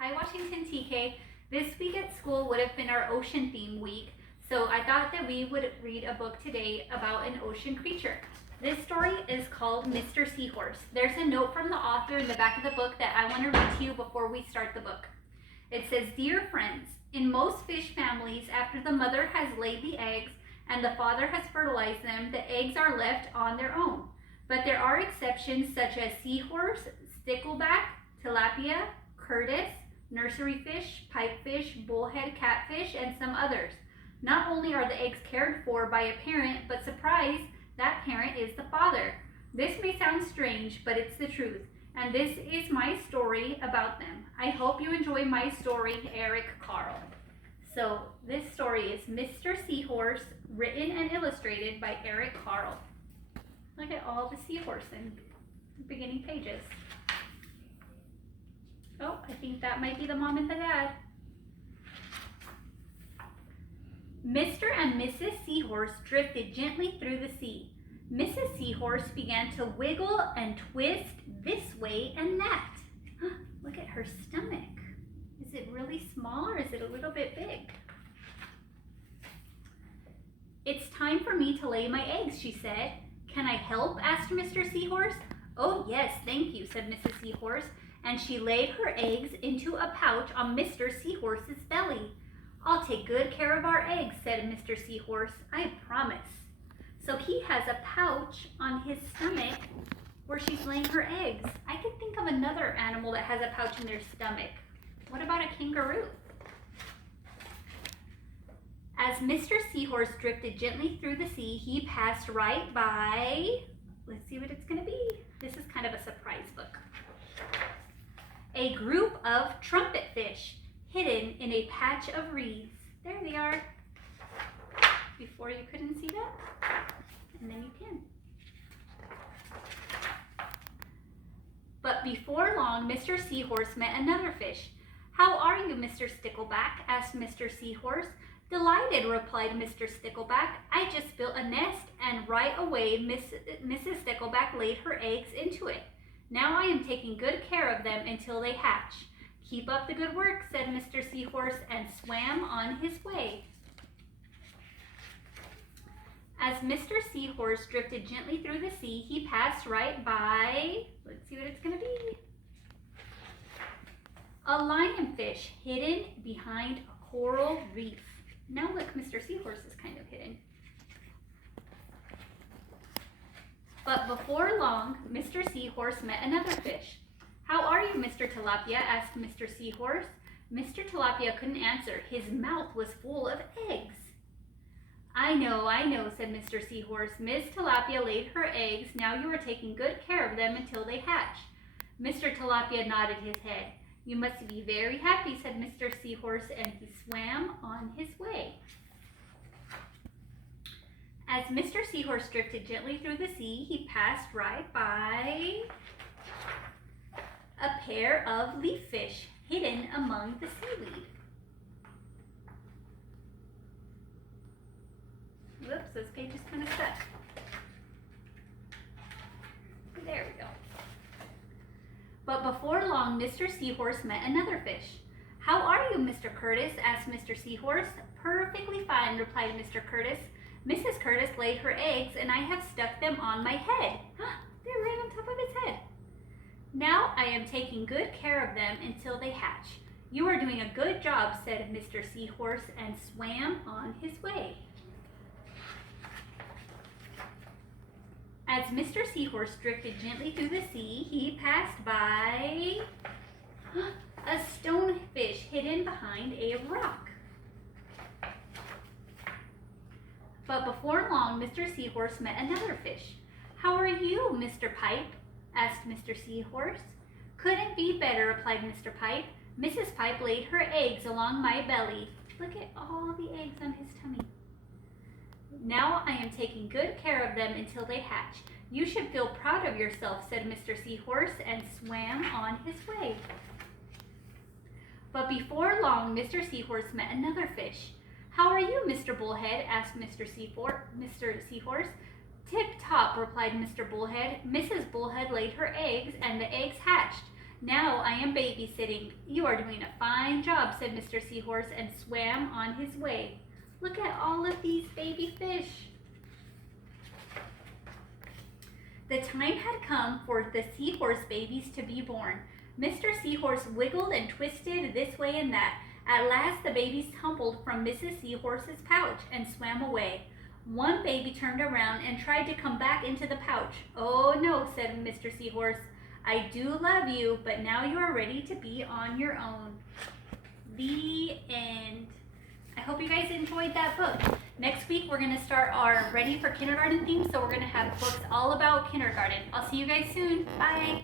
Hi Washington TK. This week at school would have been our ocean theme week, so I thought that we would read a book today about an ocean creature. This story is called Mr. Seahorse. There's a note from the author in the back of the book that I want to read to you before we start the book. It says, "Dear friends, in most fish families, after the mother has laid the eggs and the father has fertilized them, the eggs are left on their own. But there are exceptions such as seahorse, stickleback, tilapia, curtis, nursery fish, pipefish, bullhead catfish, and some others. Not only are the eggs cared for by a parent, but surprise, that parent is the father. This may sound strange, but it's the truth. And this is my story about them. I hope you enjoy my story, Eric Carl." So this story is Mr. Seahorse, written and illustrated by Eric Carl. Look at all the seahorse in the beginning pages. Oh, I think that might be the mom and the dad. Mr. and Mrs. Seahorse drifted gently through the sea. Mrs. Seahorse began to wiggle and twist this way and that. Look at her stomach. Is it really small or is it a little bit big? "It's time for me to lay my eggs," she said. "Can I help?" asked Mr. Seahorse. "Oh yes, thank you," said Mrs. Seahorse, and she laid her eggs into a pouch on Mr. Seahorse's belly. "I'll take good care of our eggs," said Mr. Seahorse. "I promise." So he has a pouch on his stomach where she's laying her eggs. I can think of another animal that has a pouch in their stomach. What about a kangaroo? As Mr. Seahorse drifted gently through the sea, he passed right by, let's see what it's going to be. This is kind of a surprise book. A group of trumpet fish hidden in a patch of reeds. There they are. Before you couldn't see that, and then you can. But before long, Mr. Seahorse met another fish. "How are you, Mr. Stickleback?" asked Mr. Seahorse. "Delighted," replied Mr. Stickleback. "I just built a nest, and right away Mrs. Stickleback laid her eggs into it. Now I am taking good care of them until they hatch." "Keep up the good work," said Mr. Seahorse, and swam on his way. As Mr. Seahorse drifted gently through the sea, he passed right by, let's see what it's going to be, a lionfish hidden behind a coral reef. Now look, Mr. Seahorse is kind of hidden. But before long, Mr. Seahorse met another fish. "How are you, Mr. Tilapia?" asked Mr. Seahorse. Mr. Tilapia couldn't answer. His mouth was full of eggs. I know," said Mr. Seahorse. "Miss Tilapia laid her eggs. Now you are taking good care of them until they hatch." Mr. Tilapia nodded his head. "You must be very happy," said Mr. Seahorse, and he swam on his way. As Mr. Seahorse drifted gently through the sea, he passed right by a pair of leaf fish hidden among the seaweed. Whoops, this page is kind of stuck. There we go. But before long, Mr. Seahorse met another fish. "How are you, Mr. Curtis?" asked Mr. Seahorse. "Perfectly fine," replied Mr. Curtis. "Mrs. Curtis laid her eggs, and I have stuck them on my head." They're right on top of his head. "Now I am taking good care of them until they hatch." "You are doing a good job," said Mr. Seahorse, and swam on his way. As Mr. Seahorse drifted gently through the sea, he passed by a stonefish hidden behind a rock. But before long, Mr. Seahorse met another fish. "How are you, Mr. Pipe?" asked Mr. Seahorse. "Couldn't be better," replied Mr. Pipe. "Mrs. Pipe laid her eggs along my belly." Look at all the eggs on his tummy. "Now I am taking good care of them until they hatch. You should feel proud of yourself," said Mr. Seahorse, and swam on his way. But before long, Mr. Seahorse met another fish. "How are you, Mr. Bullhead?" asked Mr. Seahorse. "Tip-top," replied Mr. Bullhead. "Mrs. Bullhead laid her eggs, and the eggs hatched. Now I am babysitting. You are doing a fine job, said Mr. Seahorse, and swam on his way. Look at all of these baby fish. The time had come for the Seahorse babies to be born. Mr. Seahorse wiggled and twisted this way and that. At last the babies tumbled from Mrs. Seahorse's pouch and swam away. One baby turned around and tried to come back into the pouch. Oh no, said Mr. Seahorse. I do love you, but now you are ready to be on your own. The end. I hope you guys enjoyed that book. Next week, we're going to start our Ready for Kindergarten theme, so we're going to have books all about kindergarten. I'll see you guys soon. Bye.